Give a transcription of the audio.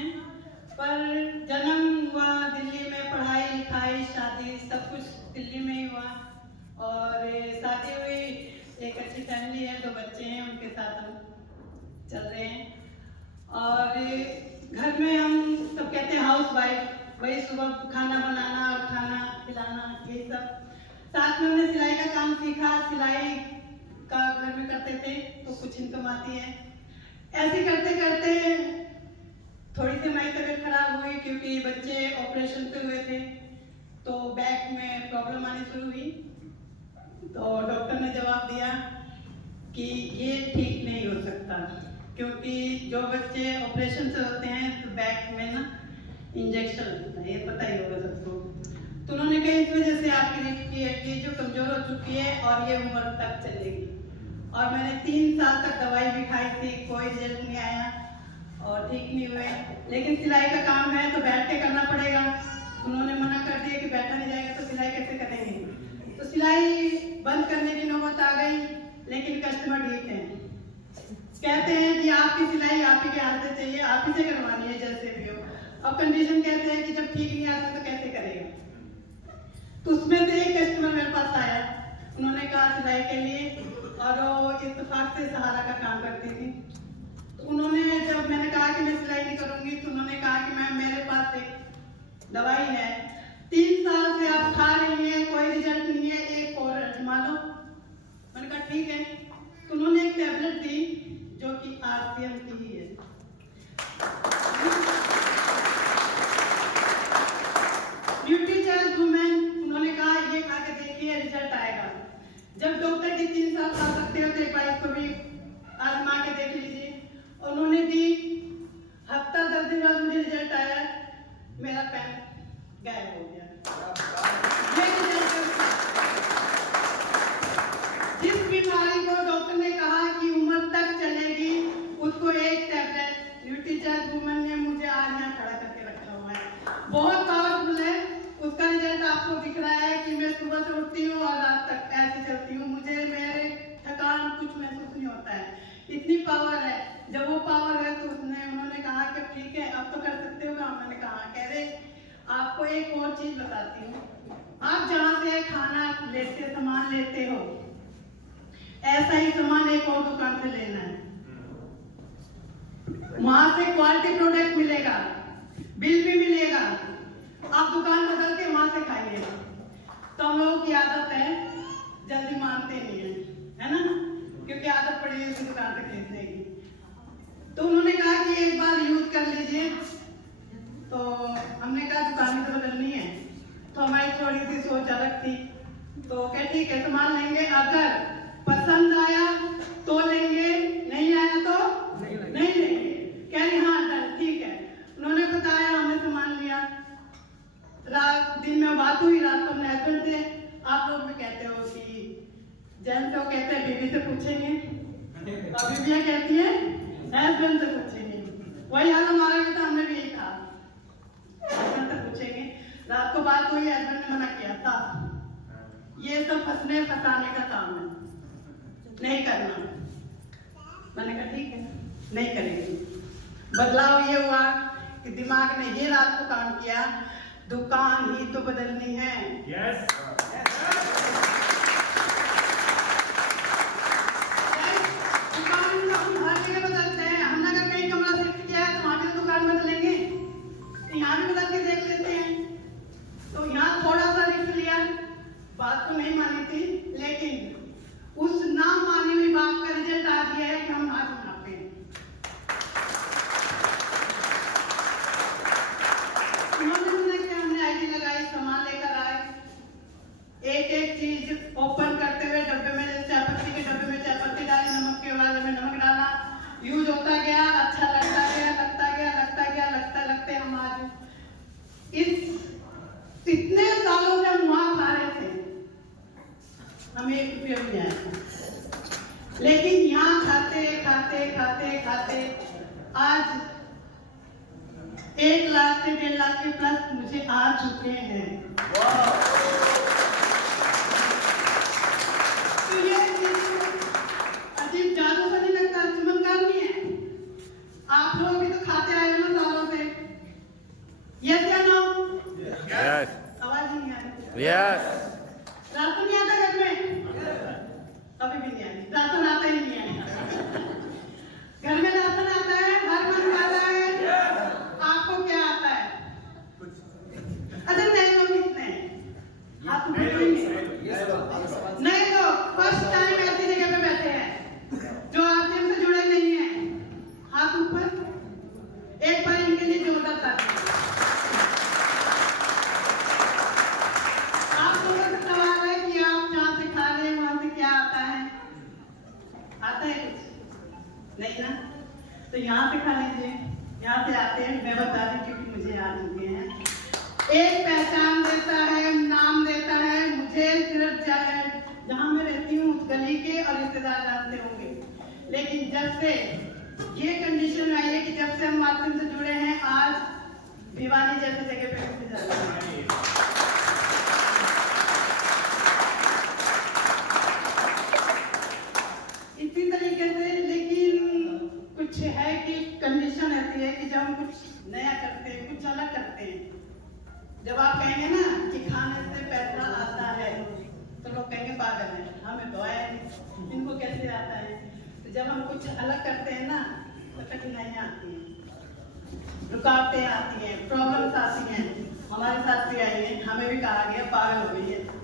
हैं, पर जन्म हुआ दिल्ली में, पढ़ाई लिखाई शादी सब कुछ दिल्ली में ही हुआ। और शादी हुई, एक अच्छी फैमिली है, 2 बच्चे हैं, उनके साथ हम चल रहे हैं। और घर में हम सब कहते हैं हाउस वाइफ, वही सुबह खाना बनाना और खाना खिलाना, यही सब। साथ में हमने सिलाई का काम सीखा, सिलाई का घर में करते थे तो कुछ इनकम आती है। ऐसे करते करते थोड़ी सी हमारी तबीयत खराब हुई, क्योंकि बच्चे ऑपरेशन पे हुए थे तो बैक में प्रॉब्लम आनी शुरू हुई। तो डॉक्टर ने जवाब दिया कि ये ठीक नहीं हो सकता, क्योंकि जो बच्चे ऑपरेशन से होते हैं तो बैक में ना इंजेक्शन लगता है, ये पता ही होगा सबको। तो उन्होंने कहा इस वजह से आपकी रीढ़ की हड्डी जो कमजोर हो चुकी है और ये उम्र तक चलेगी। और मैंने 3 साल तक दवाई भी खाई थी, कोई रिजल्ट नहीं आया और ठीक नहीं हुए। लेकिन सिलाई का काम है तो बैठ के करना पड़ेगा। उन्होंने मना कर दिया कि बैठा नहीं जाएगा तो सिलाई कैसे करेंगे। तो सिलाई बंद करने की नौबत आ गई, लेकिन कस्टमर ठीक है, कहते हैं कि आपकी सिलाई आप ही के हाथ से चाहिए, आप ही से करवानी है जैसे भी हो। अब कंडीशन कहते हैं कि जब ठीक नहीं आता तो कैसे करेगा। तो उसमें से एक कस्टमर मेरे पास आया, उन्होंने कहा सिलाई के लिए, और वो इत्तेफाक से सहारा का काम करती थी। तो उन्होंने, जब मैंने कहा कि मैं सिलाई नहीं करूंगी, तो उन्होंने कहा कि मैम मेरे पास एक दवाई है, 3 साल से आप खा रही हैं, कोई रिजल्ट नहीं है, एक और आजमा लो। मैंने कहा ठीक है। तो उन्होंने एक टैबलेट दी जो कि RCM की ही है। न्यूट्रीचॉइस वुमेन, उन्होंने कहा ये खा के देखिए रिजल्ट आएगा। जब डॉक्टर की 3 साल खा सकते हो तो एक बार इसको भी आजमा के देख लीजिए। उन्होंने दी, हफ्ता 10 दिन बाद मुझे रिजल्ट आया, मेरा पैर गायब हो गया। जिस बीमारी को डॉक्टर ने कहा कि उम्र तक चलेगी, उसको एक टैबलेट न्यूट्रीचॉइस वुमेन ने मुझे आज यहाँ खड़ा करके रखा हुआ है। बहुत पावरफुल है, उसका रिजल्ट आपको दिख रहा है कि मैं सुबह से उठती हूँ और रात तक ऐसे चलती हूँ, मुझे मेरे थकान कुछ महसूस नहीं होता है, इतनी पावर है। जब वो पावर है तो उन्होंने कहा कि ठीक है अब तो कर सकते हो काम। मैंने कहा, कह रहे आपको एक और चीज बताती हूँ, आप जहाँ से खाना लेते, सामान लेते हो, ऐसा ही सामान एक और दुकान से लेना है, वहां से क्वालिटी प्रोडक्ट मिलेगा, बिल भी मिलेगा, आप दुकान बदल के वहां से खाइएगा। तो हम लोगों की आदत है, जल्दी मानते नहीं है ना, क्योंकि आदत पड़ी है उसी दुकान से खरीदने की। तो उन्होंने कहा कि एक बार यूज कर लीजिए। तो हमने कहा दुकान तो बदलनी है, तो हमारी थोड़ी सी सोच अलग थी। तो क्या ठीक है सामान लेंगे, अगर पसंद आया तो लेंगे, नहीं आया तो नहीं लेंगे। कह रही हाँ डन ठीक है। उन्होंने बताया, हमने सामान लिया, रात दिन में बात हुई, रात को अपने हस्बैंड से, आप लोग भी कहते हो कि जेंट्स को कहते हैं बीवी से पूछेंगे, और बीवियां कहती है हस्बैंड से पूछेंगे। वही हाल हमारा भी था, हमने भी यही कहा हस्बैंड से पूछेंगे। रात को बात हुई, हस्बैंड ने मना किया था, ये सब फंसने फंसाने का काम है, नहीं करना। मैंने कहा ठीक है नहीं करेंगे। बदलाव ये हुआ कि दिमाग ने ये रात को काम किया, दुकान ही तो बदलनी है। yes. दुकान हम हर जगह बदलते हैं। हमने अगर कहीं कमरा शिफ्ट किया है तो वहां भी दुकान बदलेंगे, तो यहाँ भी बदल के देख लेते हैं। तो यहाँ थोड़ा सा रिस्क लिया, बात तो नहीं मानी थी, लेकिन उस ना मानी हुई बात का रिजल्ट आ गया है कि हम आज मनाते हैं। हमने आईडी लगाई, सामान लेकर आए, एक एक चीज ओपन करते हुए डब्बे में, जैसे चाय पत्ती के डब्बे में चाय पत्ती डाली, नमक के बाद में नमक डाला, यूज होता गया, अच्छा लगता गया, लगता गया, लगता गया, लगते हम आज इतने सालों से हम वहां खा रहे थे, हमें 1 रुपया भी आया था, लेकिन यहाँ खाते खाते खाते खाते आज 1 लाख से 1.5 लाख के प्लस मुझे आ चुके हैं। तो ये अजीब जादू सा नहीं लगता, चमत्कार नहीं है। आप लोग भी तो खाते आए हो ना सालों से, यस। राशन नहीं आता घर में? कभी भी नहीं आती, राशन आता ही नहीं है। घर में राशन आता है, हर मन आता है। आपको क्या आता है? अच्छा नए लोग कितने हैं? हाथ नए लोग फर्स्ट टाइम ऐसी जगह पे बैठे हैं जो आरसीएम से जुड़े नहीं हैं, हाथ ऊपर। एक बार इनके लिए जोरदार ताली। आप लोगों से सवाल है कि आप जहाँ से खा रहे हैं वहां से क्या आता है? आता है कुछ नहीं ना? तो यहाँ से खा लीजिए, यहाँ से आते हैं। मैं बता रही क्योंकि मुझे आ चुके हैं। एक पहचान देता है, नाम देता है। मुझे सिर्फ जहाँ मैं रहती हूँ उस गली के और रिश्तेदार जानते होंगे, लेकिन जब से ये कंडीशन आई है कि जब से हम आरसीएम से जुड़े हैं, आज भिवानी जैसी जगह पे घूमने जा रहे हैं। इसी तरीके से, लेकिन कुछ है कि कंडीशन ऐसी है कि जब हम कुछ नया करते हैं, कुछ अलग करते हैं, जब आप कहेंगे ना कि खाने से पैसा आता है, तो लोग कहेंगे पागल है, हमें तो आया नहीं, इनको कैसे आता है? तो जब हम कुछ अलग करते हैं ना, तो कठिनाइयाँ आती हैं, रुकावटें आती हैं, प्रॉब्लम्स आती हैं। हमारे साथ भी आई हैं, हमें भी कहा गया पागल हो गई है।